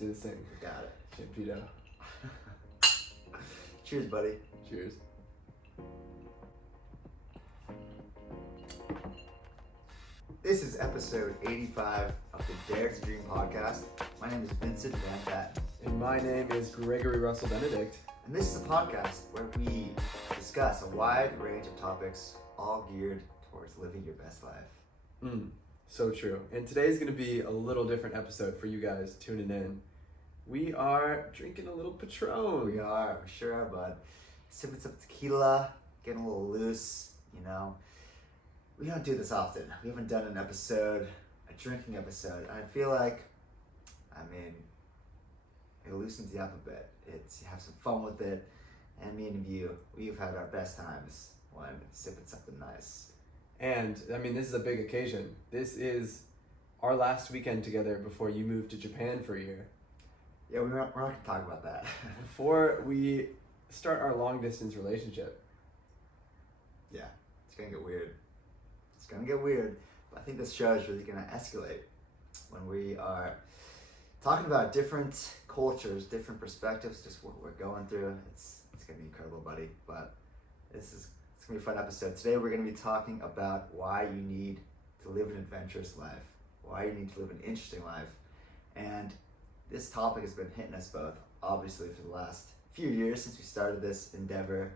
do this thing. Got it. Speedo. Cheers, buddy. Cheers. This is episode 85 of the Dare to Dream podcast. My name is Vincent Van Patten. And my name is Gregory Russell Benedict. And this is a podcast where we discuss a wide range of topics, all geared towards living your best life. So true. And today's going to be a little different episode for you guys tuning in. We are drinking a little Patrón. We sure are, bud. Sipping some tequila, getting a little loose, you know. We don't do this often. We haven't done a drinking episode. I feel like, it loosens you up a bit. You have some fun with it. And me and you, we've had our best times when sipping something nice. And, this is a big occasion. This is our last weekend together before you moved to Japan for a year. Yeah, we're not going to talk about that. Before we start our long-distance relationship. Yeah, it's going to get weird. But I think this show is really going to escalate when we are talking about different cultures, different perspectives, just what we're going through. It's going to be incredible, buddy. But it's going to be a fun episode. Today we're going to be talking about why you need to live an adventurous life, why you need to live an interesting life. And this topic has been hitting us both, obviously, for the last few years since we started this endeavor.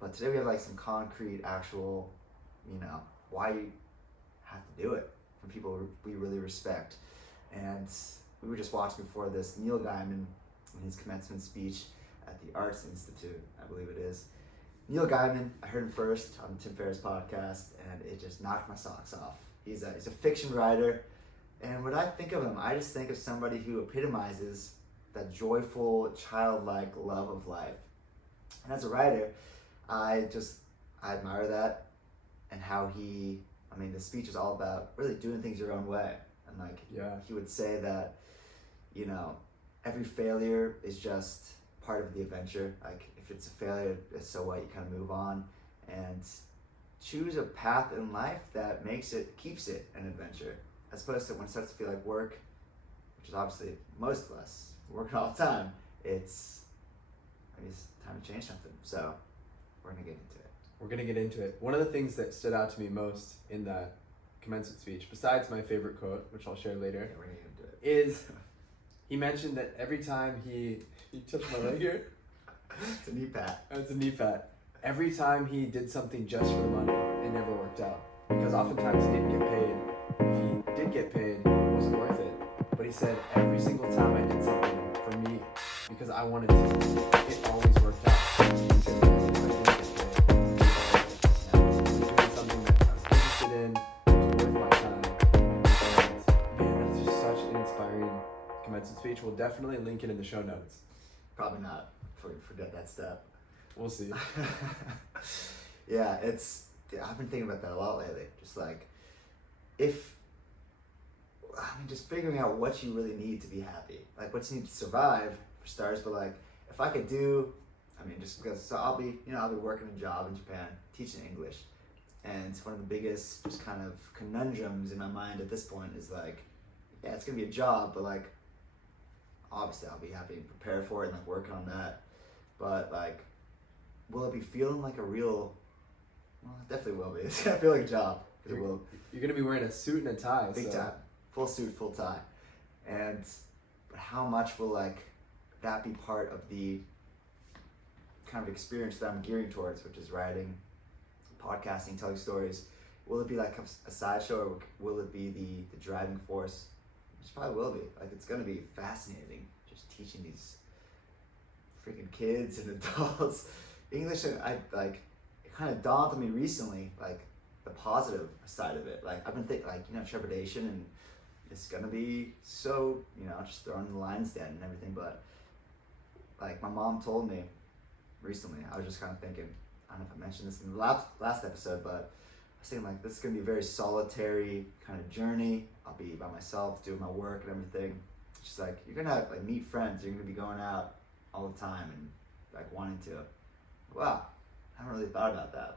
But today we have some concrete, actual, why you have to do it from people we really respect. And we were just watching before this Neil Gaiman in his commencement speech at the Arts Institute, I believe it is. Neil Gaiman, I heard him first on the Tim Ferriss podcast, and it just knocked my socks off. He's a fiction writer, and when I think of him, I just think of somebody who epitomizes that joyful, childlike love of life. And as a writer, I admire that, and how the speech is all about really doing things your own way. And he would say that, every failure is just part of the adventure. If it's a failure, so what, you kind of move on and choose a path in life that keeps it an adventure, as opposed to when it starts to feel like work, which is obviously most of us working all the time. It's time to change something. So we're going to get into it. One of the things that stood out to me most in that commencement speech, besides my favorite quote, which I'll share later, we're gonna get into it, is he mentioned that every time he touched my leg here. It's a knee pat. It's a knee pat. Every time he did something just for the money, it never worked out. Because oftentimes he didn't get paid. If he did get paid, it wasn't worth it. But he said every single time I did something for me, because I wanted to, it always worked out. Speech. We'll definitely link it in the show notes. Probably not. Forget that step. We'll see. Yeah, I've been thinking about that a lot lately. Just figuring out what you really need to be happy. What you need to survive, for starters, but if I could do, just because, so I'll be working a job in Japan, teaching English. And it's one of the biggest just kind of conundrums in my mind at this point is it's going to be a job, but obviously I'll be happy and prepared for it and working on that. But will it be feeling like a real, well, it definitely will be. It's going to feel like a job. You're going to be wearing a suit and a tie. Big time. Full suit, full tie. But how much will that be part of the kind of experience that I'm gearing towards, which is writing, podcasting, telling stories? Will it be a sideshow, or will it be the driving force? It probably will be. It's going to be fascinating just teaching these freaking kids and adults English. And it kind of dawned on me recently, the positive side of it. I've been thinking, trepidation, and it's going to be so, just throwing the lines down and everything. But my mom told me recently, I was just kind of thinking, I don't know if I mentioned this in the last episode, but I was thinking this is going to be a very solitary kind of journey. I'll be by myself doing my work and everything. She's you're going to have meet friends. You're going to be going out all the time and wanting to. Wow, I haven't really thought about that.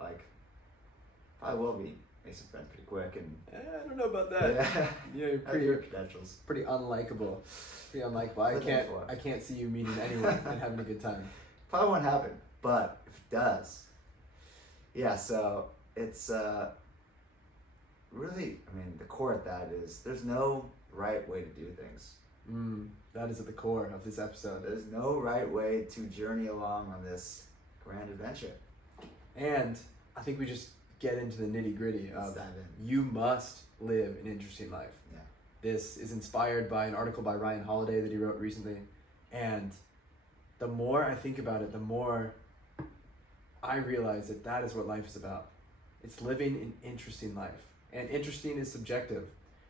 Probably will be make some friends pretty quick, and I don't know about that. yeah, Yeah, you're have your credentials. pretty unlikable. Pretty unlikable. I can't see you meeting anyone and having a good time. Probably won't happen, but if it does, yeah. So it's really, I mean, the core of that is there's no right way to do things. That is at the core of this episode. There's no right way to journey along on this grand adventure. And I think we just get into the nitty gritty of you must live an interesting life. Yeah. This is inspired by an article by Ryan Holiday that he wrote recently. And the more I think about it, the more I realize that that is what life is about. It's living an interesting life. And interesting is subjective.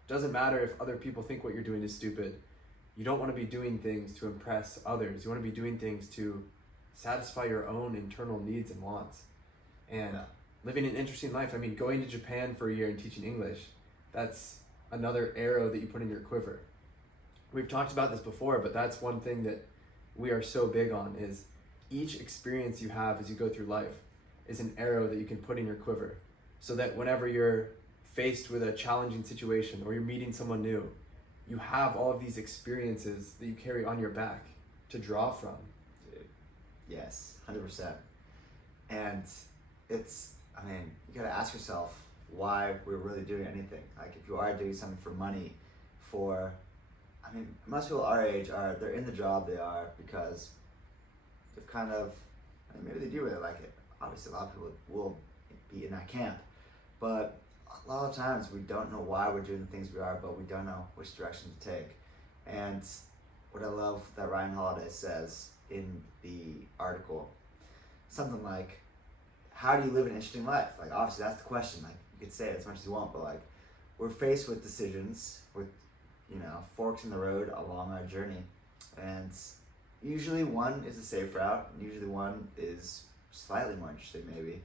Doesn't matter if other people think what you're doing is stupid. You don't want to be doing things to impress others. You want to be doing things to satisfy your own internal needs and wants. And living an interesting life, I mean, going to Japan for a year and teaching English, that's another arrow that you put in your quiver. We've talked about this before, but that's one thing that we are so big on is each experience you have as you go through life is an arrow that you can put in your quiver so that whenever you're faced with a challenging situation or you're meeting someone new, you have all of these experiences that you carry on your back to draw from. Dude. Yes, 100%. And it's, I mean, you gotta ask yourself why we're really doing anything. Like if you are doing something for money, I mean, most people our age they're in the job they are because they've kind of, I mean, maybe they do really like it. Obviously a lot of people will be in that camp, but a lot of times we don't know why we're doing the things we are, but we don't know which direction to take. And what I love that Ryan Holiday says in the article, something like, how do you live an interesting life? Like, obviously that's the question. Like, you could say it as much as you want, but like, we're faced with decisions, with, you know, forks in the road along our journey. And usually one is a safe route, and usually one is slightly more interesting maybe,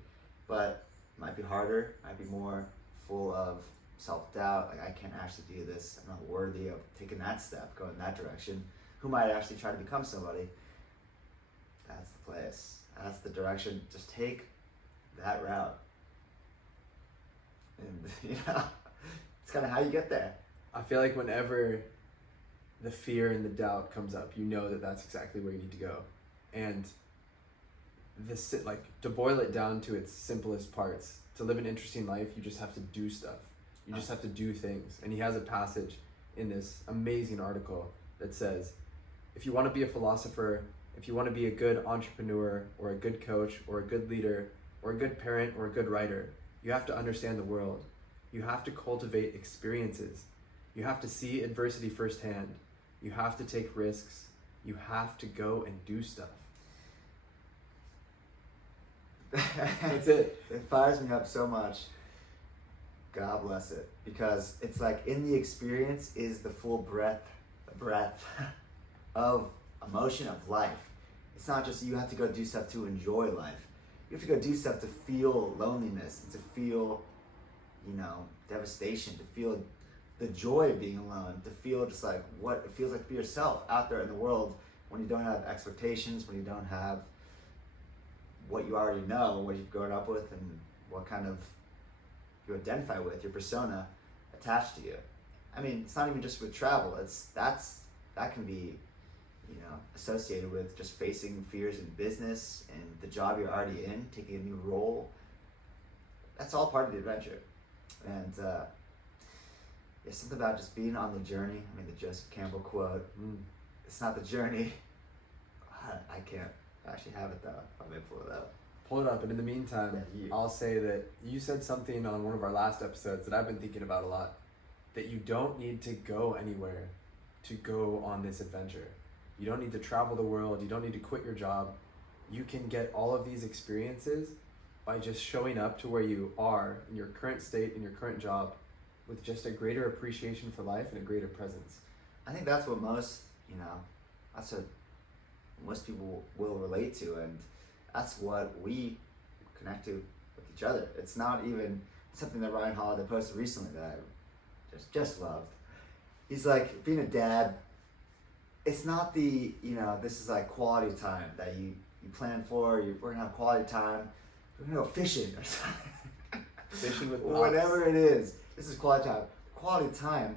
but might be harder, might be more full of self-doubt, like I can't actually do this, I'm not worthy of taking that step, going that direction. Who might actually try to become somebody? That's the place, that's the direction. Just take that route. And you know, it's kind of how you get there. I feel like whenever the fear and the doubt comes up, you know that that's exactly where you need to go. And this, like, to boil it down to its simplest parts, to live an interesting life, you just have to do stuff. You just have to do things. And he has a passage in this amazing article that says, if you want to be a philosopher, if you want to be a good entrepreneur or a good coach or a good leader or a good parent or a good writer, you have to understand the world. You have to cultivate experiences. You have to see adversity firsthand. You have to take risks. You have to go and do stuff. That's it. It fires me up so much. God bless it. Because it's like in the experience is the full breadth of emotion of life. It's not just you have to go do stuff to enjoy life. You have to go do stuff to feel loneliness, to feel, you know, devastation, to feel the joy of being alone, to feel just like what it feels like to be yourself out there in the world when you don't have expectations, when you don't have what you already know, what you've grown up with, and what kind of you identify with, your persona attached to you. I mean, it's not even just with travel. That can be, you know, associated with just facing fears in business and the job you're already in, taking a new role. That's all part of the adventure. And yeah, something about just being on the journey. I mean, the Joseph Campbell quote, it's not the journey. I can't actually have it though. I may pull it up. Pull it up, and in the meantime, I'll say that you said something on one of our last episodes that I've been thinking about a lot, that you don't need to go anywhere to go on this adventure. You don't need to travel the world. You don't need to quit your job. You can get all of these experiences by just showing up to where you are in your current state, in your current job, with just a greater appreciation for life and a greater presence. I think that's what most people will relate to, and that's what we connect to with each other. It's not even something that Ryan Holiday posted recently that I just loved. He's like, being a dad, it's not the, you know, this is like quality time that you plan for, we're gonna have quality time, we're gonna go fishing or something. Fishing with pops. Whatever it is, this is quality time. Quality time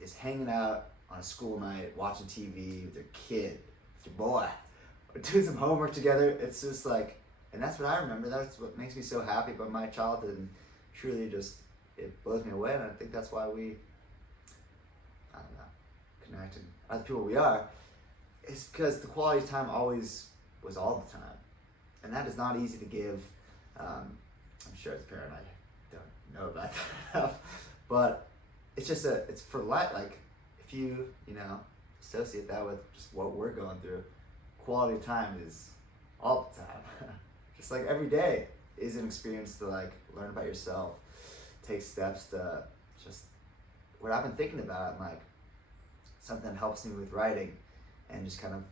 is hanging out on a school night, watching TV with your kid, with your boy, or doing some homework together. It's just like, and that's what I remember. That's what makes me so happy about my childhood, and truly just, it blows me away. And I think that's why we, I don't know, connected as people we are, is because the quality time always was all the time. And that is not easy to give. I'm sure as a parent I don't know about that, but it's just it's for life. Like if you associate that with just what we're going through, quality time is all the time. Just like every day is an experience to like learn about yourself, take steps to just what I've been thinking about, and like something that helps me with writing and just kind of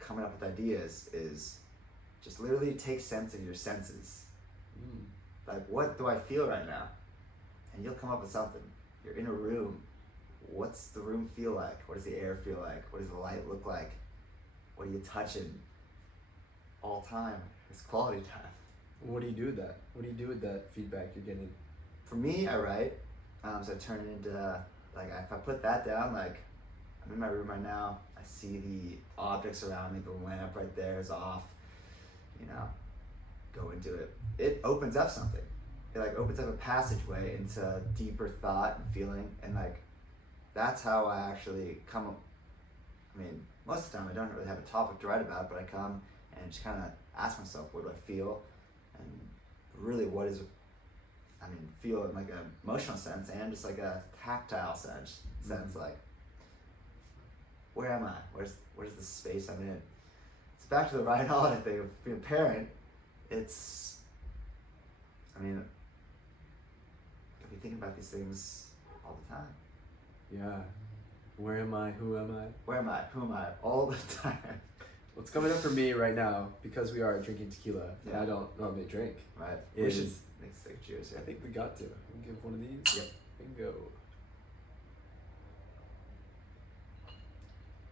coming up with ideas is just literally take sense of your senses. Like, what do I feel right now? And you'll come up with something. You're in a room. What's the room feel like? What does the air feel like? What does the light look like? What are you touching? All time. It's quality time. What do you do with that? What do you do with that feedback you're getting? For me, I write. So I turn it into, like, if I put that down, like, I'm in my room right now. I see the objects around me. The lamp right there is off. Go into it. It opens up something. It like opens up a passageway into deeper thought and feeling, and like that's how I actually come up. I mean, most of the time I don't really have a topic to write about, but I come and just kind of ask myself, what do I feel, and really what is, feel in like an emotional sense and just like a tactile sense, like where am I? Where's the space I'm in? It's back to the Ryan Holiday thing of being a parent. It's, I be thinking about these things all the time. Yeah. Where am I? Who am I? Where am I? Who am I? All the time. What's coming up for me right now, because we are drinking tequila, and I don't normally drink. Right. We should take cheers. Yeah. I think we got to. We'll give one of these. Yep. Bingo.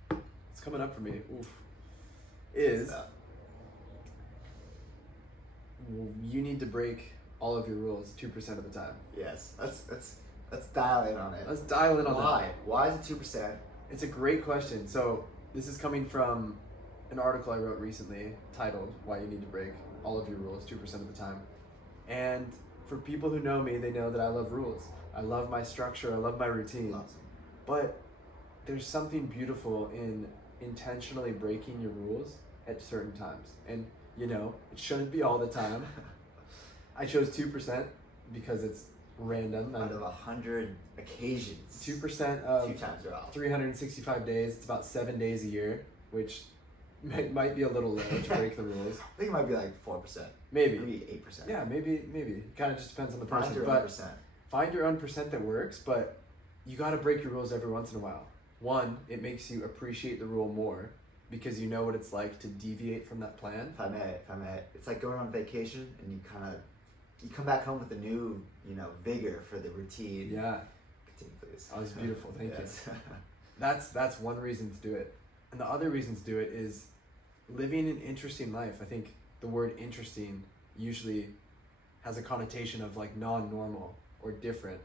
What's coming up for me? Is you need to break all of your rules 2% of the time. Yes, let's dial in on it. Let's dial in on Why? Why is it 2%? It's a great question. So this is coming from an article I wrote recently titled "Why You Need to Break All of Your Rules 2% of the Time." And for people who know me, they know that I love rules. I love my structure. I love my routine. Awesome. But there's something beautiful in intentionally breaking your rules at certain times. And it shouldn't be all the time. I chose 2% because it's random. Out of 100 occasions. 2% of 2 times are off. 365 days. It's about 7 days a year, which might be a little low to break the rules. I think it might be like 4%. Maybe 8%. Yeah, maybe. It kind of just depends on the person. Find your own percent. Find your own percent that works, but you got to break your rules every once in a while. One, it makes you appreciate the rule more because you know what it's like to deviate from that plan. If I may, it's like going on vacation and you come back home with a new, vigor for the routine. Yeah. Continue, please. Oh, it's beautiful. Thank Yes. you. That's one reason to do it. And the other reason to do it is living an interesting life. I think the word interesting usually has a connotation of like non-normal or different.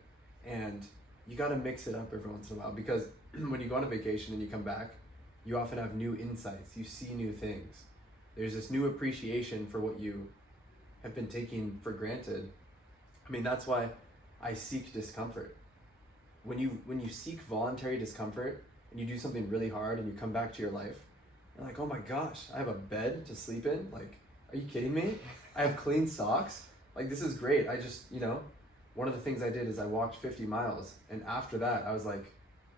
And you got to mix it up every once in a while, because when you go on a vacation and you come back, you often have new insights. You see new things. There's this new appreciation for what you have been taking for granted. That's why I seek discomfort. When you seek voluntary discomfort and you do something really hard and you come back to your life, you're like, oh my gosh, I have a bed to sleep in? Like, are you kidding me? I have clean socks? Like, this is great. I just, one of the things I did is I walked 50 miles. And after that, I was like,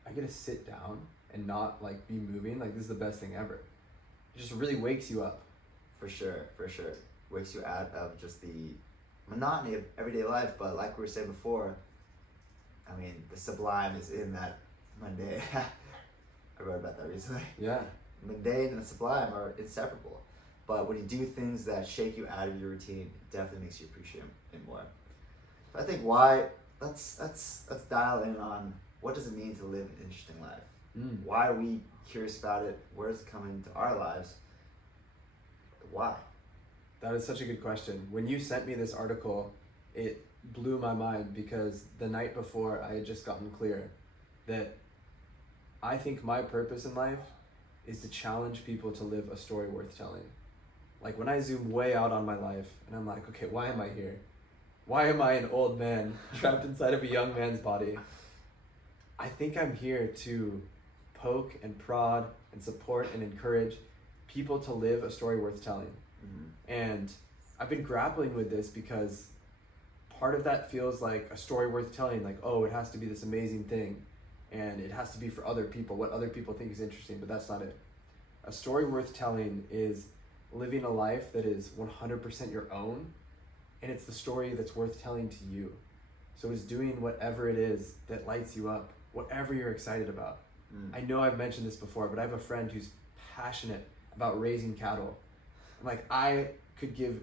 I get to sit down and not like be moving. Like, this is the best thing ever. It just really wakes you up. For sure. Wakes you out of just the monotony of everyday life. But like we were saying before, the sublime is in that mundane. I wrote about that recently. Yeah. Mundane and the sublime are inseparable. But when you do things that shake you out of your routine, it definitely makes you appreciate it more. But I think let's dial in on what does it mean to live an interesting life? Why are we curious about it? Where does it come into our lives? Why? That is such a good question. When you sent me this article, it blew my mind because the night before I had just gotten clear that I think my purpose in life is to challenge people to live a story worth telling. Like when I zoom way out on my life and I'm like, okay, why am I here? Why am I an old man trapped inside of a young man's body? I think I'm here to poke and prod and support and encourage people to live a story worth telling. And I've been grappling with this because part of that feels like a story worth telling, like, oh, it has to be this amazing thing and it has to be for other people, what other people think is interesting, but that's not it. A story worth telling is living a life that is 100% your own, and it's the story that's worth telling to you. So it's doing whatever it is that lights you up, whatever you're excited about. I know I've mentioned this before, but I have a friend who's passionate about raising cattle. Like, I could give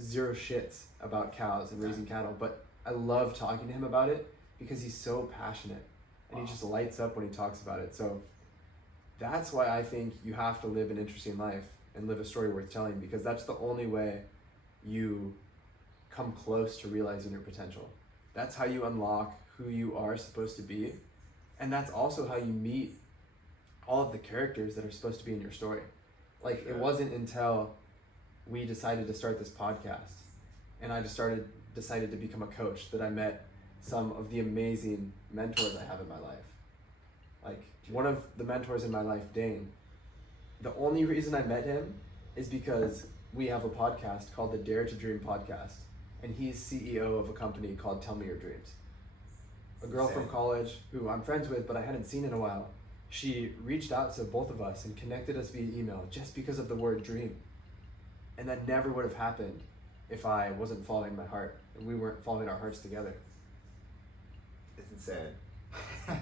zero shits about cows and raising cattle, but I love talking to him about it because he's so passionate and he just lights up when he talks about it. So that's why I think you have to live an interesting life and live a story worth telling, because that's the only way you come close to realizing your potential. That's how you unlock who you are supposed to be. And that's also how you meet all of the characters that are supposed to be in your story. Like, it wasn't until we decided to start this podcast and I decided to become a coach that I met some of the amazing mentors I have in my life. Like, one of the mentors in my life, Dane, the only reason I met him is because we have a podcast called the Dare to Dream podcast, and he's CEO of a company called Tell Me Your Dreams. A girl from college who I'm friends with, but I hadn't seen in a while, she reached out to both of us and connected us via email just because of the word dream. And that never would have happened if I wasn't following my heart and we weren't following our hearts together. It's insane.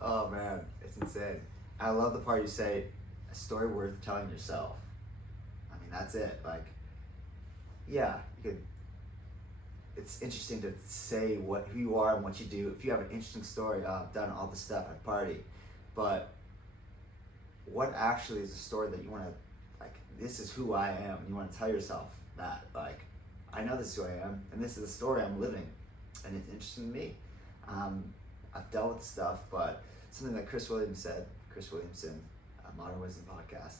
Oh man, it's insane. I love the part you say, a story worth telling yourself. I mean, that's it. Like, yeah, you could. It's interesting to say who you are and what you do. If you have an interesting story, I've done all this stuff at a party, but what actually is a story that you want to, like, this is who I am. You want to tell yourself that, like, I know this is who I am, and this is the story I'm living, and it's interesting to me. I've dealt with stuff, but something that Chris Williamson, Modern Wisdom podcast,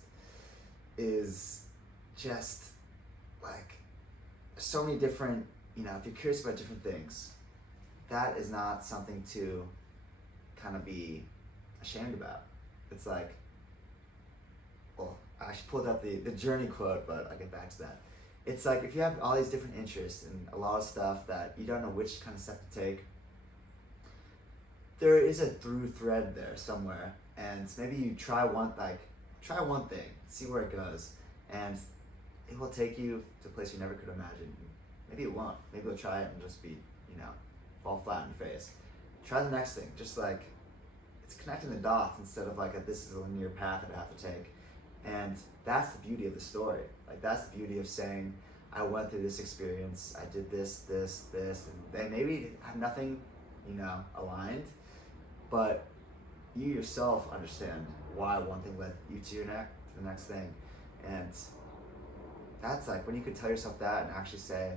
is just like so many different, if you're curious about different things, that is not something to kind of be ashamed about. It's like, well, I actually pulled up the journey quote, but I'll get back to that. It's like, if you have all these different interests and a lot of stuff that you don't know which kind of step to take, there is a through thread there somewhere, and maybe you try one thing, see where it goes, and it will take you to a place you never could imagine. Maybe it won't. Maybe you'll try it and just be, fall flat in the face. Try the next thing. Just like, it's connecting the dots instead of like this is a linear path that I have to take. And that's the beauty of the story. Like, that's the beauty of saying, I went through this experience, I did this, and they maybe have nothing, aligned, but you yourself understand why one thing led you to the next thing. And that's like when you could tell yourself that and actually say,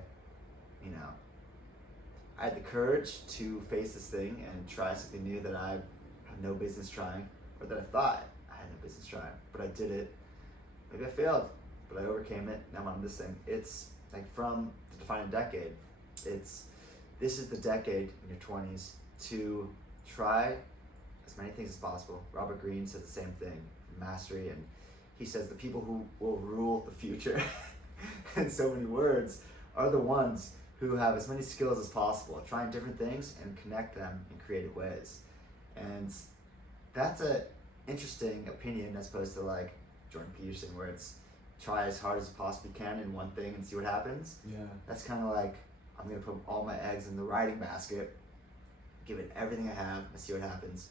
I had the courage to face this thing and try something new that I had no business trying, or that I thought I had no business trying, but I did it. Maybe I failed, but I overcame it. Now I'm on this thing. It's like, from the defining decade, this is the decade in your 20s to try as many things as possible. Robert Greene says the same thing, mastery, and he says the people who will rule the future in so many words are the ones who have as many skills as possible, trying different things and connect them in creative ways. And that's an interesting opinion as opposed to like Jordan Peterson, where it's try as hard as you possibly can in one thing and see what happens. Yeah. That's kind of like, I'm going to put all my eggs in the writing basket, give it everything I have, and see what happens.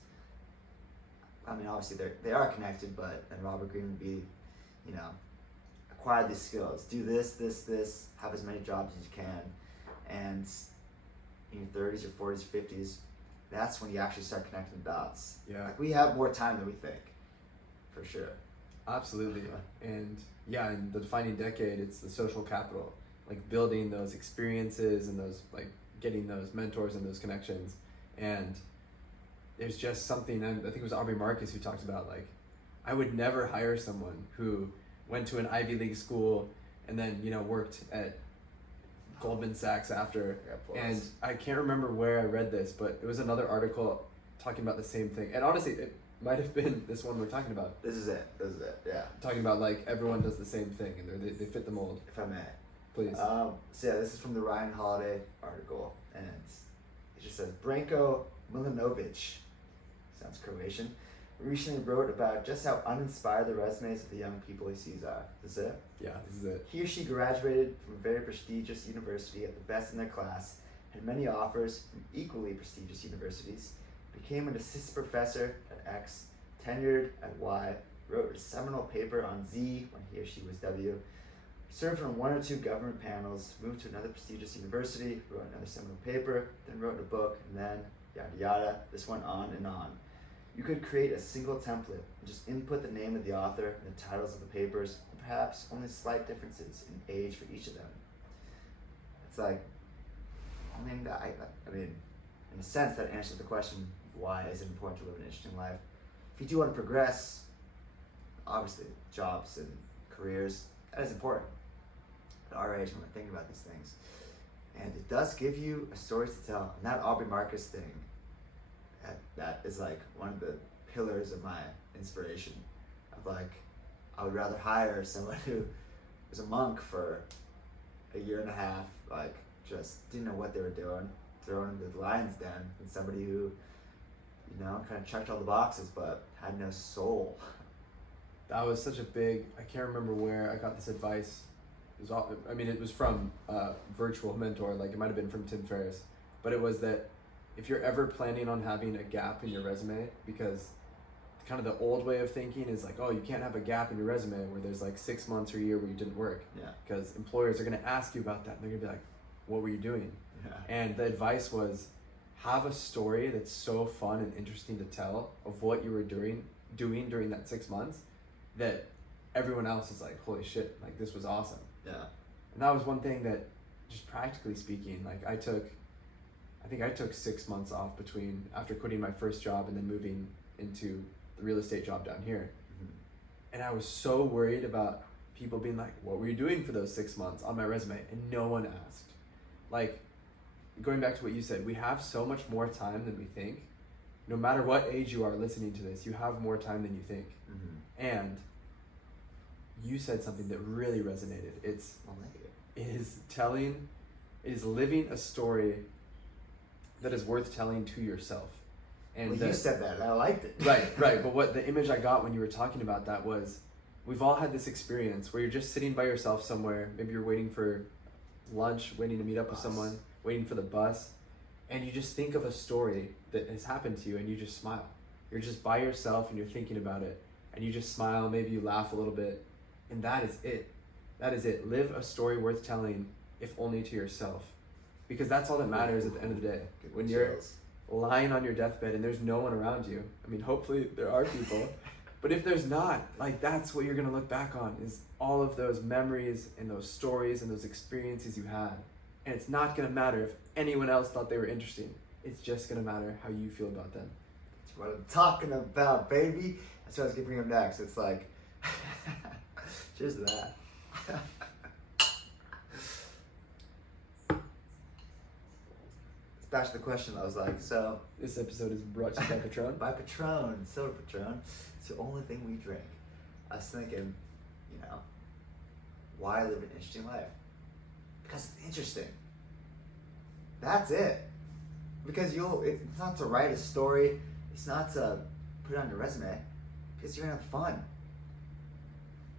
I mean, obviously they are connected, but then Robert Greene would be, acquire these skills, do this, have as many jobs as you can, and in your 30s or 40s or 50s, that's when you actually start connecting the dots. Yeah. Like, we have more time than we think, for sure. Absolutely. And yeah, in the defining decade, it's the social capital. like building those experiences and those like getting those mentors and those connections. And there's just something, I think it was Aubrey Marcus who talked about, like, I would never hire someone who went to an Ivy League school and then, you know, worked at Goldman Sachs after. And I can't remember where I read this, but it was another article talking about the same thing. And honestly, it might have been this one we're talking about. This is it, yeah. Talking about, like, everyone does the same thing and they fit the mold. If I may. Please. So yeah, this is from the Ryan Holiday article, and it just says, Branko Milanovic, sounds Croatian, recently wrote about just how uninspired the resumes of the young people he sees are. This is it? Yeah, this is it. He or she graduated from a very prestigious university at the best in their class, had many offers from equally prestigious universities, became an assistant professor at X, tenured at Y, wrote a seminal paper on Z when he or she was W, served on 1 or 2 government panels, moved to another prestigious university, wrote another seminal paper, then wrote a book, and then yada yada. This went on and on. You could create a single template and just input the name of the author and the titles of the papers, and perhaps only slight differences in age for each of them. It's like, I mean, in a sense, that answers the question, why is it important to live an interesting life? If you do want to progress, obviously, jobs and careers, that is important. At our age, when we're thinking about these things. And it does give you a story to tell. And that Aubrey Marcus thing, that is like one of the pillars of my inspiration. Of like, I would rather hire someone who was a monk for a year and a half, like just didn't know what they were doing, thrown into the lion's den, than somebody who, you know, kind of checked all the boxes but had no soul. That was such a big, I can't remember where I got this advice. It was, I mean, it was from a virtual mentor, like it might have been from Tim Ferriss, but it was that if you're ever planning on having a gap in your resume, because kind of the old way of thinking is like, oh, you can't have a gap in your resume where there's like 6 months or a year where you didn't work. Yeah. Because employers are going to ask you about that and they're going to be like, what were you doing? Yeah. And the advice was, have a story that's so fun and interesting to tell of what you were doing during that 6 months that everyone else is like, holy shit, like this was awesome. Yeah. And that was one thing that, just practically speaking, like I think I took 6 months off between after quitting my first job and then moving into the real estate job down here. Mm-hmm. And I was so worried about people being like, what were you doing for those 6 months on my resume? And no one asked. Like, going back to what you said, we have so much more time than we think. No matter what age you are listening to this, you have more time than you think. Mm-hmm. And you said something that really resonated. It is living a story that is worth telling to yourself. And you said that, and I liked it. Right. But what the image I got when you were talking about that was, we've all had this experience where you're just sitting by yourself somewhere. Maybe you're waiting for lunch, waiting to meet up with someone, waiting for the bus, and you just think of a story that has happened to you and you just smile. You're just by yourself and you're thinking about it and you just smile, maybe you laugh a little bit, and that is it. That is it. Live a story worth telling, if only to yourself. Because that's all that matters at the end of the day. When you're lying on your deathbed and there's no one around you, I mean, hopefully there are people, but if there's not, like, that's what you're gonna look back on, is all of those memories and those stories and those experiences you had. And it's not gonna matter if anyone else thought they were interesting. It's just gonna matter how you feel about them. That's what I'm talking about, baby. That's what I was gonna bring up next. It's like, cheers to that. Back to the question, I was like, so... This episode is brought to you by Patrón. By Patrón, soda Patrón. It's the only thing we drink. I was thinking, you know, why live an interesting life? Because it's interesting. That's it. Because it's not to write a story, it's not to put it on your resume, because you're gonna have fun.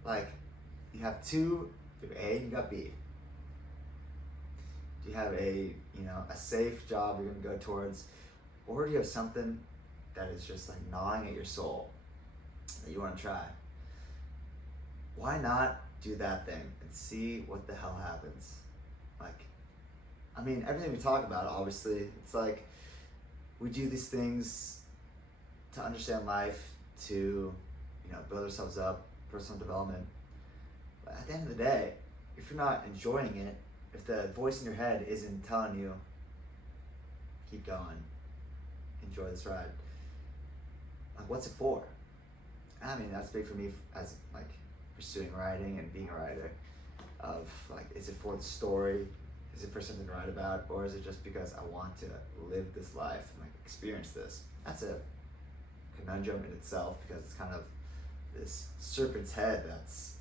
Like, you have A and you got B. Do you have a safe job you're gonna go towards, or do you have something that is just like gnawing at your soul that you want to try? Why not do that thing and see what the hell happens? Like, I mean, everything we talk about, obviously, it's like we do these things to understand life, to build ourselves up, personal development. But at the end of the day, if you're not enjoying it, if the voice in your head isn't telling you, keep going, enjoy this ride, like, what's it for? I mean, that's big for me as like pursuing writing and being a writer. Of like, is it for the story? Is it for something to write about, or is it just because I want to live this life and like experience this? That's a conundrum in itself, because it's kind of this serpent's head that's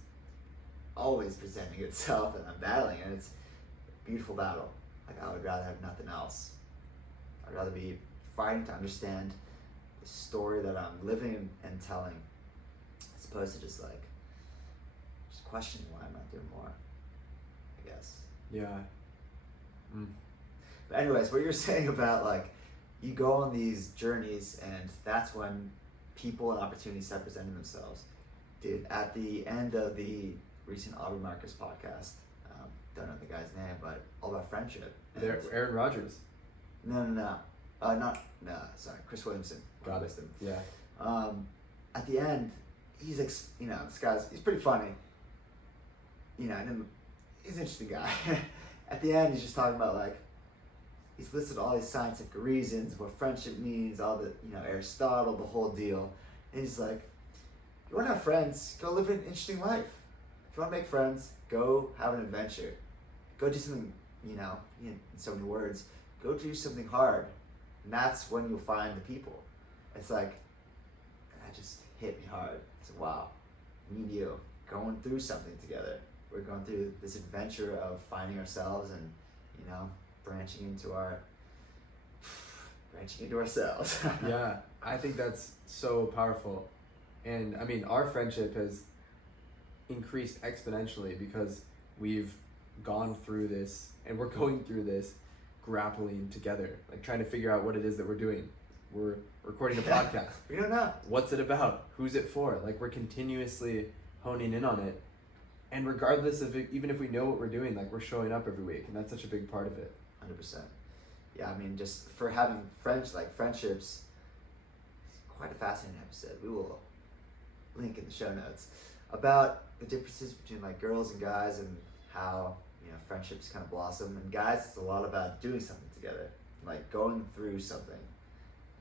always presenting itself, and I'm battling, and it's a beautiful battle. Like, I would rather have nothing else. I'd rather be fighting to understand the story that I'm living and telling, as opposed to just questioning why I'm not doing more, I guess. Yeah. But anyways, what you're saying about like, you go on these journeys, and that's when people and opportunities start presenting themselves. Dude, at the end of the recent Aubrey Marcus podcast, don't know the guy's name, but all about friendship. Aaron Rodgers. No, sorry, Chris Williamson. Got it. Yeah. At the end, he's this he's pretty funny. He's an interesting guy. At the end, he's just talking about like, he's listed all these scientific reasons, what friendship means, all the, Aristotle, the whole deal. And he's like, you want to have friends, go live an interesting life. If you want to make friends, go have an adventure. Go do something, in so many words, go do something hard. And that's when you'll find the people. It's like, that just hit me hard. It's like, wow, me and you, going through something together. We're going through this adventure of finding ourselves and, branching into ourselves. Yeah, I think that's so powerful. And I mean, our friendship has increased exponentially because we've gone through this, and we're going through this grappling together, like trying to figure out what it is that we're doing. We're recording a podcast. We don't know. What's it about? Who's it for? Like, we're continuously honing in on it. And regardless of it, even if we know what we're doing, like, we're showing up every week, and that's such a big part of it. 100%. Yeah, I mean, just for having friendships, quite a fascinating episode. We will link in the show notes about the differences between like girls and guys, and how friendships kind of blossom. And guys, it's a lot about doing something together, like going through something.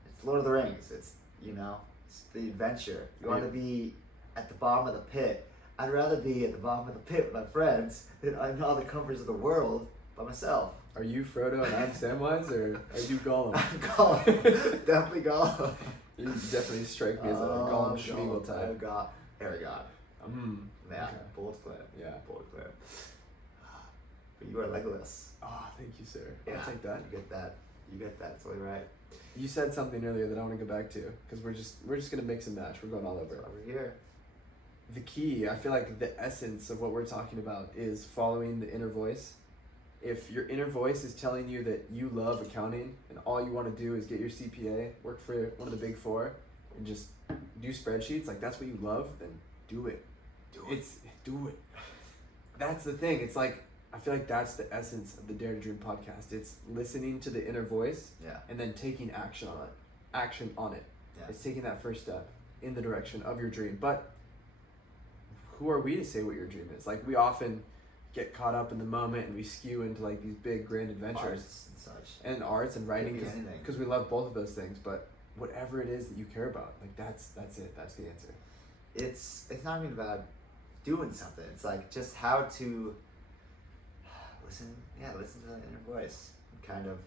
It's Lord of the Rings. It's it's the adventure. You want to be at the bottom of the pit. I'd rather be at the bottom of the pit with my friends than in all the comforts of the world by myself. Are you Frodo and I'm Samwise, or are you Gollum? I'm Gollum. Definitely Gollum. You definitely strike me as a Gollum Schmeagle type. I've got Aragorn. Yeah, okay. bold claim. Yeah. Bold claim. But you are Legolas. Oh, thank you, sir. Yeah, I'll take that. You get that. It's totally right. You said something earlier that I want to go back to, because we're just gonna mix and match. We're going all over. Over here. The key, I feel like the essence of what we're talking about is following the inner voice. If your inner voice is telling you that you love accounting and all you want to do is get your CPA, work for one of the big four, and just do spreadsheets, like that's what you love, then do it. Do it. That's the thing. It's like, I feel like that's the essence of the Dare to Dream podcast. It's listening to the inner voice, and then taking action on it. Yeah. It's taking that first step in the direction of your dream. But who are we to say what your dream is? Like, we often get caught up in the moment and we skew into like these big grand adventures. Arts and such. And arts and writing, because we love both of those things. But whatever it is that you care about, like that's it. That's the answer. It's not even about doing something. It's like just how to listen to the inner voice. Kind of,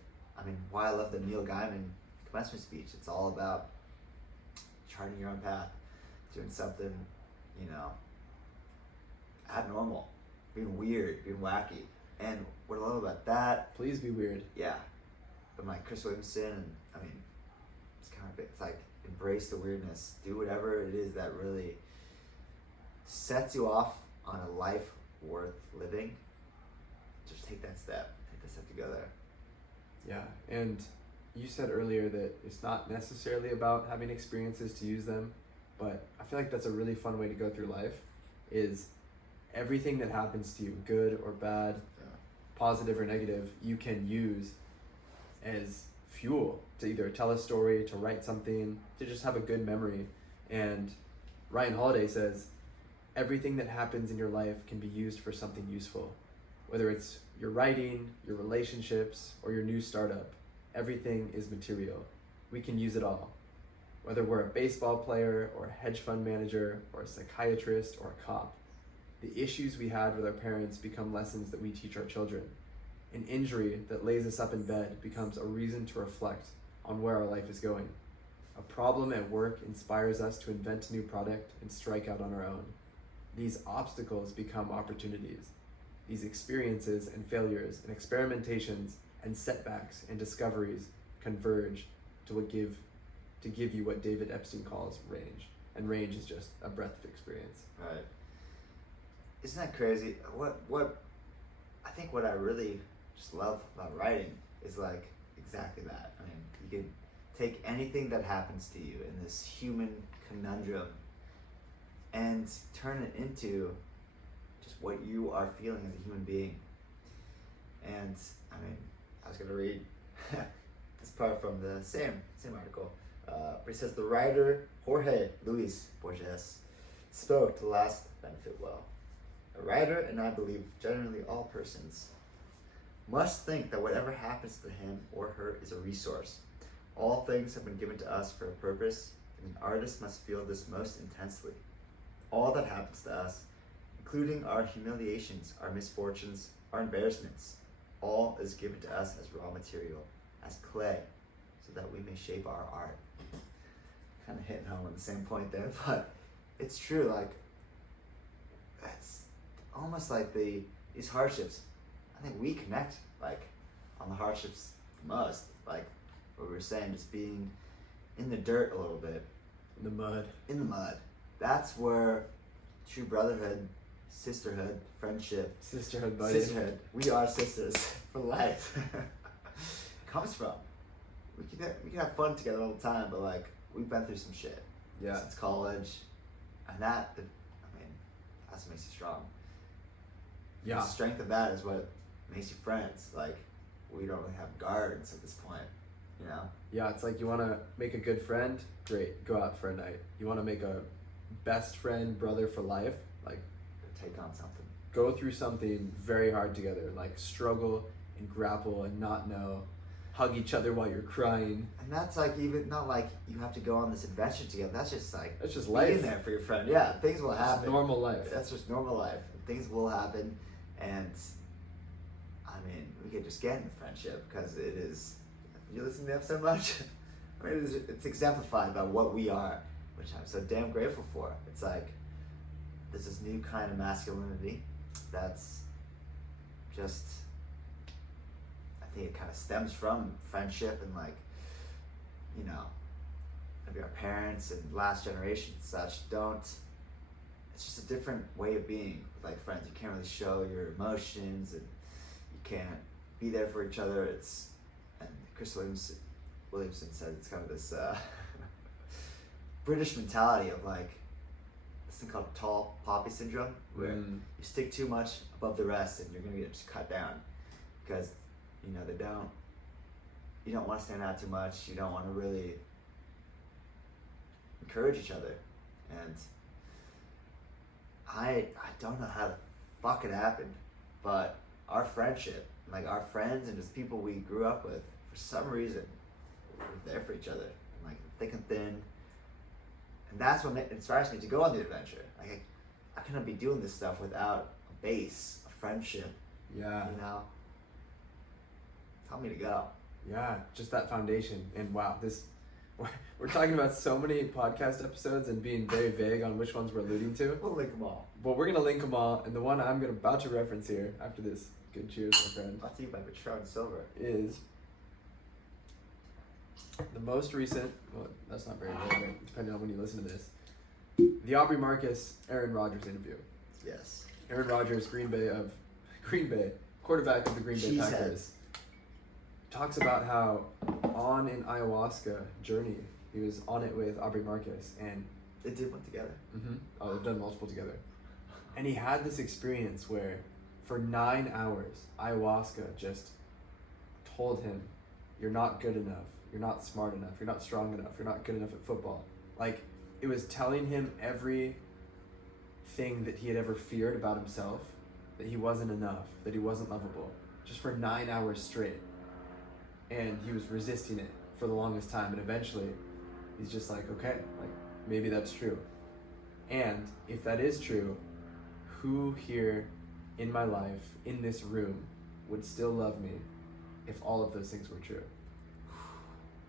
why I love the Neil Gaiman commencement speech. It's all about charting your own path, doing something, abnormal, being weird, being wacky. And what I love about that, please be weird. Yeah, but like Chris Williamson, and it's like embrace the weirdness. Do whatever it is that really sets you off on a life worth living. Just take that step together. Yeah, and you said earlier that it's not necessarily about having experiences to use them, but I feel like that's a really fun way to go through life, is everything that happens to you, good or bad, positive or negative, you can use as fuel to either tell a story, to write something, to just have a good memory. And Ryan Holiday says, everything that happens in your life can be used for something useful, whether it's Your writing, your relationships, or your new startup, everything is material. We can use it all. Whether we're a baseball player or a hedge fund manager or a psychiatrist or a cop, the issues we had with our parents become lessons that we teach our children. An injury that lays us up in bed becomes a reason to reflect on where our life is going. A problem at work inspires us to invent a new product and strike out on our own. These obstacles become opportunities. These experiences and failures and experimentations and setbacks and discoveries converge to give you what David Epstein calls range. And range is just a breadth of experience. Right. Isn't that crazy? I think what I really just love about writing is like exactly that. I mean, you can take anything that happens to you in this human conundrum and turn it into just what you are feeling as a human being. And I mean, I was gonna read this part from the same article. But he says the writer Jorge Luis Borges spoke to the last benefit well. A writer, and I believe generally all persons, must think that whatever happens to him or her is a resource. All things have been given to us for a purpose, and an artist must feel this most intensely. All that happens to us, including our humiliations, our misfortunes, our embarrassments, all is given to us as raw material, as clay, so that we may shape our art. Kind of hitting home on the same point there, but it's true. Like, it's almost like these hardships. I think we connect like on the hardships the most. Like what we were saying, just being in the dirt a little bit, In the mud. That's where true brotherhood, sisterhood, friendship, Sisterhood, buddy. sisterhood. We are sisters for life. Comes from. We can have fun together all the time, but like we've been through some shit. Yeah. Since college, and that's what makes you strong. Yeah. The strength of that is what makes you friends. Like we don't really have guards at this point, you know. Yeah, it's like you want to make a good friend, great, go out for a night. You want to make a best friend, brother for life, like Take on something. go through something very hard together, like struggle and grapple and not know, hug each other while you're crying. And that's like even not like you have to go on this adventure together. That's just like That's just life. being there for your friend. Yeah, things will It's happen. normal life. That's just normal life. Things will happen, and I mean we could just get in the friendship because it is. You listen to them so much. I mean, it's exemplified by what we are, which I'm so damn grateful for. It's like there's this new kind of masculinity that's just. I think it kind of stems from friendship and like, you know, maybe our parents and last generation and such don't. It's just a different way of being with like friends. You can't really show your emotions and you can't be there for each other. And Chris Williamson said it's kind of this British mentality of like this thing called tall poppy syndrome, where you stick too much above the rest and you're gonna get just cut down because you know you don't want to stand out too much. You don't want to really encourage each other, and I don't know how the fuck it happened, but our friendship, like our friends and just people we grew up with, for some reason, we're there for each other, like thick and thin. And that's what inspires me to go on the adventure. Like I couldn't be doing this stuff without a base, a friendship. Yeah. You know, tell me to go. Yeah, just that foundation. And wow, we're talking about so many podcast episodes and being very vague on which ones we're alluding to. We'll link them all. But we're gonna link them all, and the one I'm about to reference here after this good cheers, my friend, Brought to you by Patrón Silver. is the most recent. Well, that's not very relevant, depending on when you listen to this. The Aubrey Marcus, Aaron Rodgers interview. Yes. Aaron Rodgers, Green Bay, quarterback of the Green Bay Packers, talks about how on an ayahuasca journey, he was on it with Aubrey Marcus, and They did one together. oh, they've done multiple together. And he had this experience where for 9 hours, ayahuasca just told him, you're not good enough, you're not smart enough, you're not strong enough, you're not good enough at football. Like, it was telling him every thing that he had ever feared about himself, that he wasn't enough, that he wasn't lovable. just for 9 hours straight. And he was resisting it for the longest time, and eventually he's just like, okay, like maybe that's true. And if that is true, who here in my life, in this room, would still love me if all of those things were true?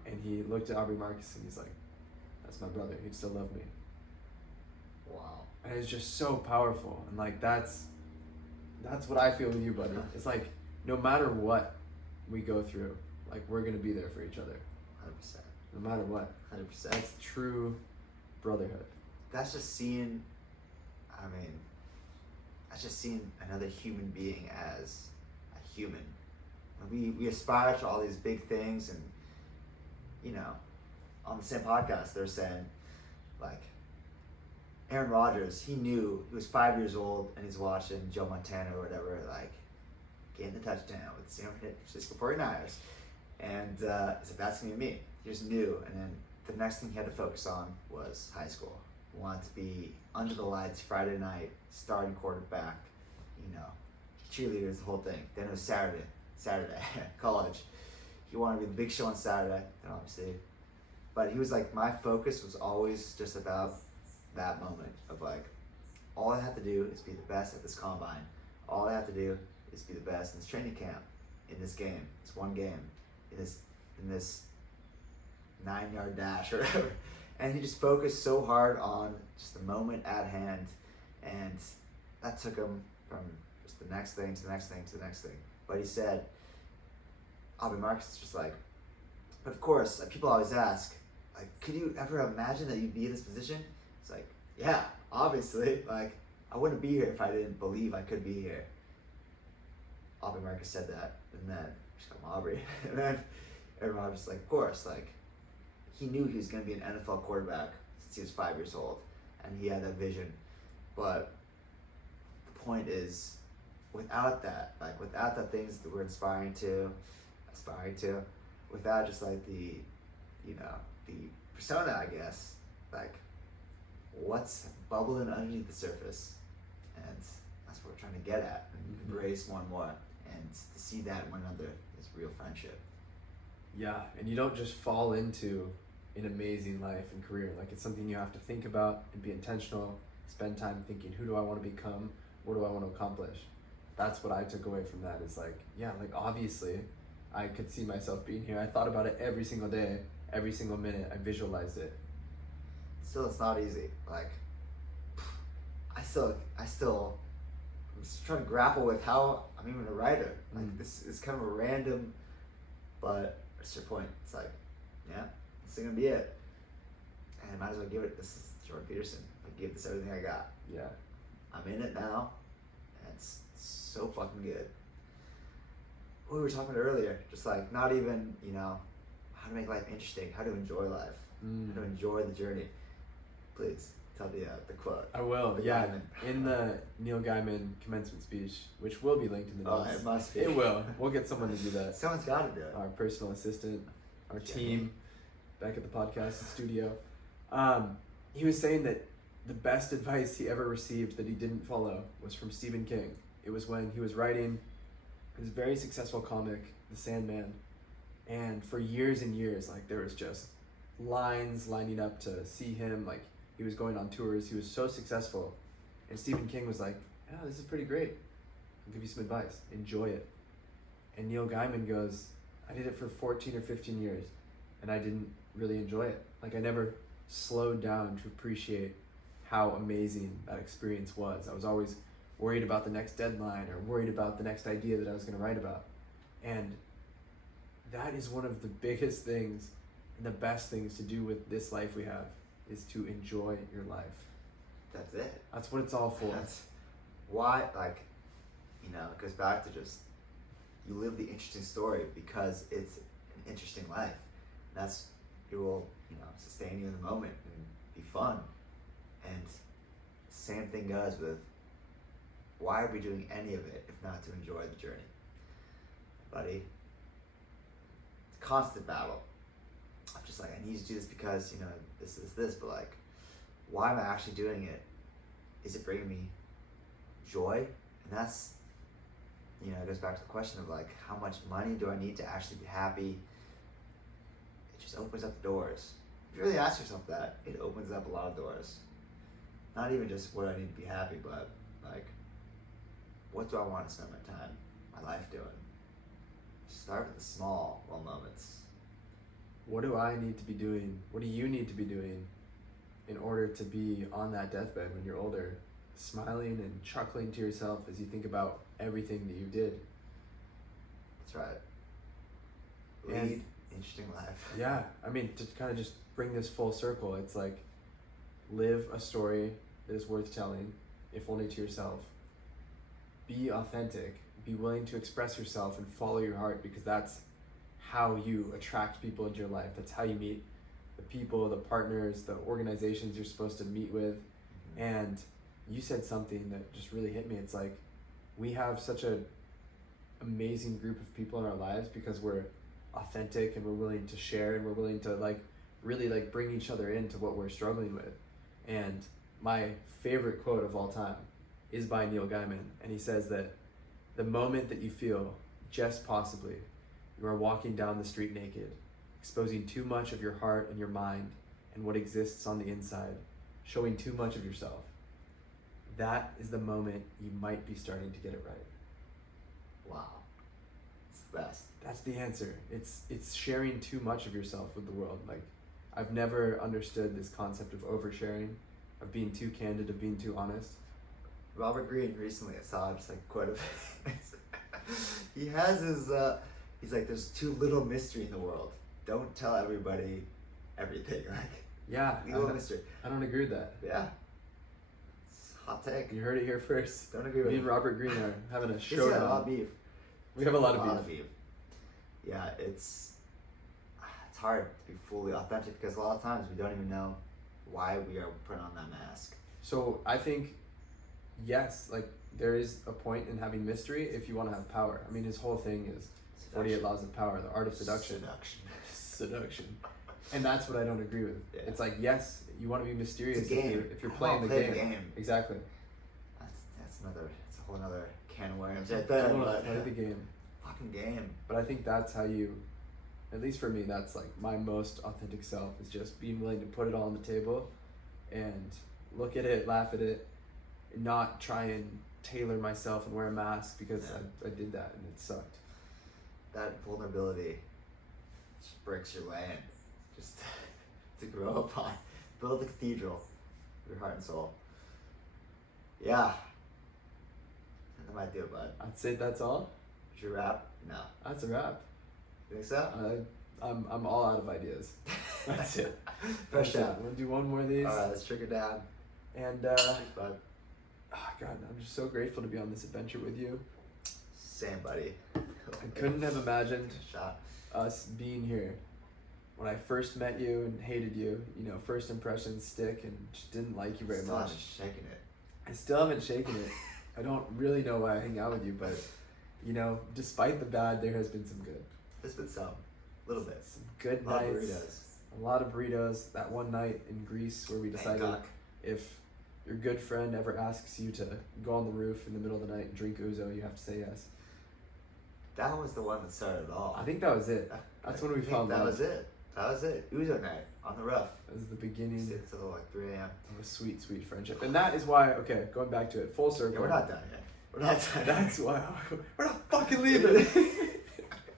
And he looked at Aubrey Marcus and he's like, that's my brother, he'd still love me. Wow. And it's just so powerful. And like that's what I feel with you, buddy. It's like no matter what we go through, like we're gonna be there for each other. 100%. No matter what. 100%. That's true brotherhood. That's just seeing, that's just seeing another human being as a human. We aspire to all these big things, and on the same podcast they're saying, like, Aaron Rodgers, he was 5 years old and he's watching Joe Montana or whatever, like, getting the touchdown with the San Francisco 49ers. And he's like, that's going to be me. He just knew. And then the next thing he had to focus on was high school. He wanted to be under the lights Friday night, starting quarterback, cheerleaders, the whole thing. Then it was Saturday, college. He wanted to be the big show on Saturday, obviously. But he was like, my focus was always just about that moment of like, all I have to do is be the best at this combine. All I have to do is be the best in this training camp, in this game, this one game, in this 9-yard dash or whatever. And he just focused so hard on just the moment at hand, and that took him from just the next thing to the next thing to the next thing. But he said, Aubrey Marcus is just like, but of course, people always ask, like, could you ever imagine that you'd be in this position? It's like, yeah, obviously. Like, I wouldn't be here if I didn't believe I could be here. Aubrey Marcus said that, and then she's called Aubrey, and then everyone was just like, of course, like, he knew he was going to be an NFL quarterback since he was 5 years old, and he had that vision. But the point is, without that, like, without the things that we're aspiring to, without just like the persona, I guess, like, what's bubbling underneath the surface, and that's what we're trying to get at and embrace more and more, and to see that in one another is real friendship. Yeah, and you don't just fall into an amazing life and career. Like, it's something you have to think about and be intentional, spend time thinking, who do I want to become? What do I want to accomplish? That's what I took away from that, is like, yeah, like, obviously I could see myself being here. I thought about it every single day, every single minute. I visualized it. Still, it's not easy. Like, I'm still trying to grapple with how I'm even a writer. Like, this is kind of a random, but what's your point? It's like, yeah, this is gonna be it, and I might as well give it. This is Jordan Peterson. I give this everything I got. Yeah, I'm in it now, and it's so fucking good. What we were talking about earlier, just like, not even, how to make life interesting, how to enjoy life, how to enjoy the journey. Please tell the quote. I will. Yeah, Gaiman. in the Neil Gaiman commencement speech, which will be linked in the notes. Oh, it must be. It will. We'll get someone to do that. Someone's got to do it. Our personal assistant, our team, back at the podcast studio. He was saying that the best advice he ever received that he didn't follow was from Stephen King. It was when he was writing his very successful comic, The Sandman, and for years and years, like, there was just lines lining up to see him. Like, he was going on tours. He was so successful, and Stephen King was like, "Yeah, this is pretty great. I'll give you some advice. Enjoy it." And Neil Gaiman goes, "I did it for 14 or 15 years, and I didn't really enjoy it. Like, I never slowed down to appreciate how amazing that experience was. I was always worried about the next deadline or worried about the next idea that I was going to write about." And that is one of the biggest things and the best things to do with this life we have, is to enjoy your life. That's it. That's what it's all for. That's why, like, it goes back to just, you live the interesting story because it's an interesting life. That's, it will, sustain you in the moment and be fun. And the same thing goes with, why are we doing any of it if not to enjoy the journey? Buddy, it's a constant battle. I'm just like, I need to do this because, this, but like, why am I actually doing it? Is it bringing me joy? And that's it goes back to the question of like, how much money do I need to actually be happy? It just opens up doors. If you really ask yourself that, it opens up a lot of doors. Not even just what I need to be happy, but like, what do I want to spend my time, my life doing? Start with the small moments. What do I need to be doing? What do you need to be doing in order to be on that deathbed when you're older, smiling and chuckling to yourself as you think about everything that you did? That's right. Lead interesting life. Yeah, I mean, to kind of just bring this full circle, it's like, live a story that is worth telling, if only to yourself. Be authentic. Be willing to express yourself and follow your heart, because that's how you attract people into your life. That's how you meet the people, the partners, the organizations you're supposed to meet with. And you said something that just really hit me. It's like, we have such an amazing group of people in our lives because we're authentic and we're willing to share and we're willing to like really like bring each other into what we're struggling with. And my favorite quote of all time is by Neil Gaiman, and he says that the moment that you feel, just possibly, you are walking down the street naked, exposing too much of your heart and your mind and what exists on the inside, showing too much of yourself, that is the moment you might be starting to get it right. Wow. It's the best. That's the answer. It's sharing too much of yourself with the world. Like, I've never understood this concept of oversharing, of being too candid, of being too honest. Robert Greene recently, I saw just like quite a bit. He has his, he's like, there's too little mystery in the world. Don't tell everybody everything. Like, yeah, little mystery. I don't agree with that. Yeah. It's a hot take. You heard it here first. Don't agree with Me it. and Robert Greene are having a He's showdown. got a lot of beef. We have a lot of beef. Yeah, it's hard to be fully authentic because a lot of times we don't even know why we are putting on that mask. So I think, yes, like there is a point in having mystery if you want to have power. I mean, his whole thing is 48 Laws of Power, the art of seduction. Seduction. And that's what I don't agree with. Yeah. It's like, yes, you want to be mysterious it's a game. if you're playing the game. Exactly. That's it's a whole other can of worms right there. Play the game. Fucking game. But I think that's how you, at least for me, that's like my most authentic self, is just being willing to put it all on the table and look at it, laugh at it, and not try and tailor myself and wear a mask because I did that and it sucked. That vulnerability just breaks your way in, just to grow upon. Build a cathedral, your heart and soul. Yeah. That might do it, bud. I'd say that's all. Did you wrap? No. That's a wrap. You think so? I'm all out of ideas. That's it. Fresh down. We'll do one more of these. Alright, let's trigger down. And Thanks, bud. Oh God, I'm just so grateful to be on this adventure with you. Same, buddy. I couldn't have imagined us being here. When I first met you and hated you, first impressions stick and just didn't like you very much. Still haven't shaken it. I still haven't shaken it. I don't really know why I hang out with you, but despite the bad, there has been some good. There's been some. A little bit. Some good nights. A lot of burritos. That one night in Greece where we decided if your good friend ever asks you to go on the roof in the middle of the night and drink ouzo, you have to say yes. That was the one that started it all. I think that was it. That's when we found love. That was it. Ouzo night on the roof. That was the beginning. Sit until like 3 a.m. of a sweet, sweet friendship. And that is why, okay, going back to it, full circle. Yeah, we're not done yet. We're not done. That's why. We're not fucking leaving.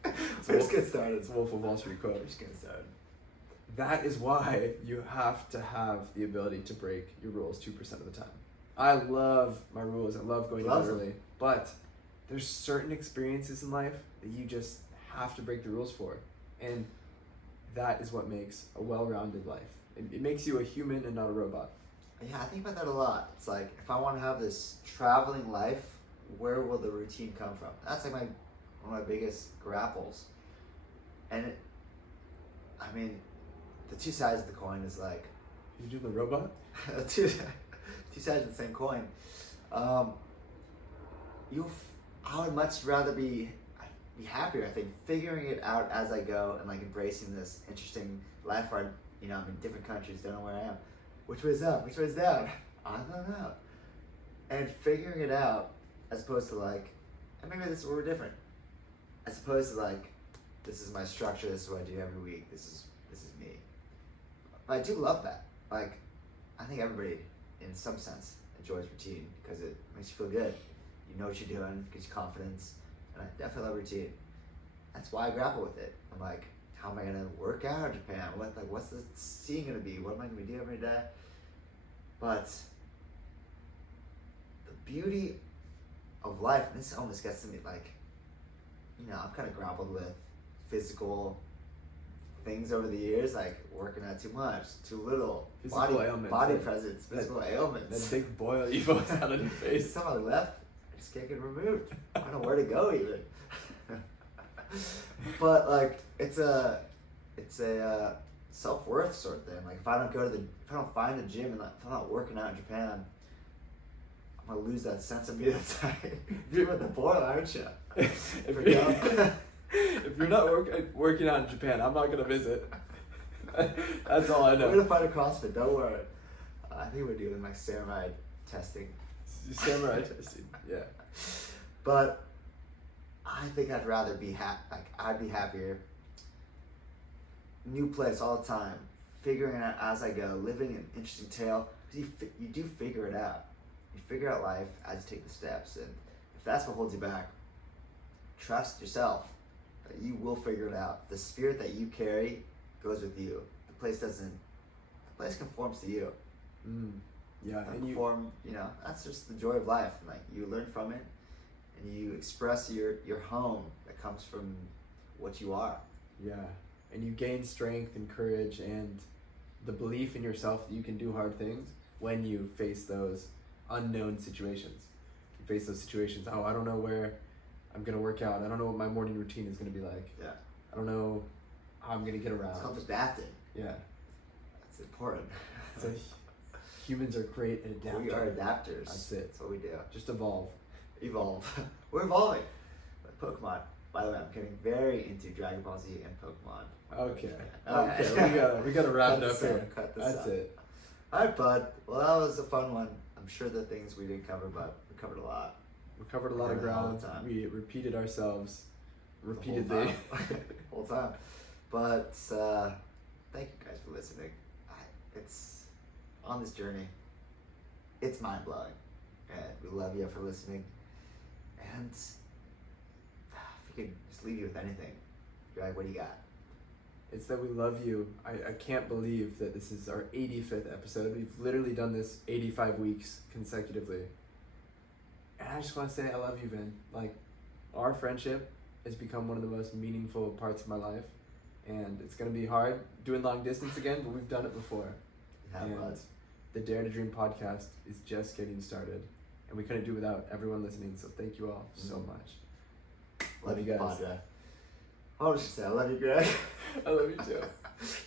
We're just getting started. It's a Wolf of Wall Street quote. We're just getting started. That is why you have to have the ability to break your rules 2% of the time. I love my rules. I love going out early. But there's certain experiences in life that you just have to break the rules for. And that is what makes a well-rounded life. It makes you a human and not a robot. Yeah, I think about that a lot. It's like, if I want to have this traveling life, where will the routine come from? That's like one of my biggest grapples. And the two sides of the coin is like... You do the robot? two sides of the same coin. I would much rather be happier, I think, figuring it out as I go and like embracing this interesting life where I'm in different countries, don't know where I am. Which way's up? Which way's down? I don't know. And figuring it out as opposed to like, And maybe this is where we're different. As opposed to like, this is my structure, this is what I do every week, this is me. But I do love that. Like, I think everybody, in some sense, enjoys routine because it makes you feel good. You know what you're doing, gives you confidence, and I definitely love routine. That's why I grapple with it. I'm like, how am I gonna work out in Japan? What's the scene gonna be? What am I gonna do every day? But the beauty of life, and this almost gets to me, like, you know, I've kind of grappled with physical things over the years, like working out too much, too little, body presence, physical ailments. That big boil you've always had on your face. Some on the left, I just can't get removed. I don't know where to go even. But like, it's a self-worth sort of thing. Like if I don't find a gym and if I'm not working out in Japan, I'm gonna lose that sense of me that's like, you're at the boil, aren't you? If you're not working out in Japan, I'm not gonna visit. That's all I know. We're gonna find a CrossFit, don't worry. I think we're doing like samurai testing. Samurai testing, yeah. But I think I'd rather be I'd be happier. New place all the time, figuring it out as I go, living an interesting tale. Because you do figure it out. You figure out life as you take the steps, and if that's what holds you back, trust yourself. You will figure it out. The spirit that you carry goes with you. The place conforms to you. Yeah, and that's just the joy of life. Like you learn from it, and you express your home that comes from what you are. Yeah, and you gain strength and courage and the belief in yourself that you can do hard things when you face those unknown situations. You face those situations. Oh, I don't know where I'm gonna work out. I don't know what my morning routine is gonna be like. Yeah. I don't know how I'm gonna get around. It's called adapting. Yeah. That's important. So humans are great at adapting. We are adapters. That's it. That's what we do. Just evolve. We're evolving. Like Pokemon. By the way, I'm getting very into Dragon Ball Z and Pokemon. Okay. Okay. We gotta wrap it up here. That's it. Alright, bud. Well, that was a fun one. I'm sure the things we didn't cover, but we covered a lot. We covered a lot of ground. We repeated ourselves repeatedly. Whole time. But thank you guys for listening. It's on this journey. It's mind-blowing. And we love you for listening. And if we could just leave you with anything, you're like, what do you got? It's that we love you. I can't believe that this is our 85th episode. We've literally done this 85 weeks consecutively. And I just want to say I love you, Vin. Like, our friendship has become one of the most meaningful parts of my life. And it's going to be hard doing long distance again, but we've done it before. Yeah, and the Dare to Dream podcast is just getting started. And we couldn't do it without everyone listening, so thank you all so much. Love you guys. Padre. I was just say, I love you, Greg. I love you too.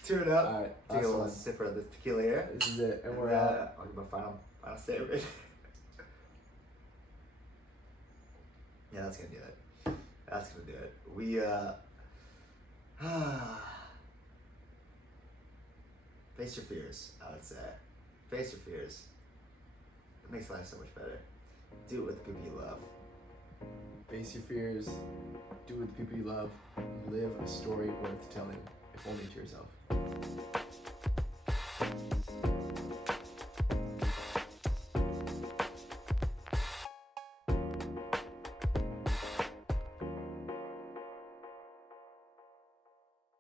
Tune up. All right. Take a little sipper of the tequila here. This is it. And we're out. I'll give my final statement. Yeah, that's gonna do it. That's gonna do it. We face your fears, I would say. Face your fears. It makes life so much better. Do it with the people you love. Face your fears. Do it with the people you love. Live a story worth telling, if only to yourself.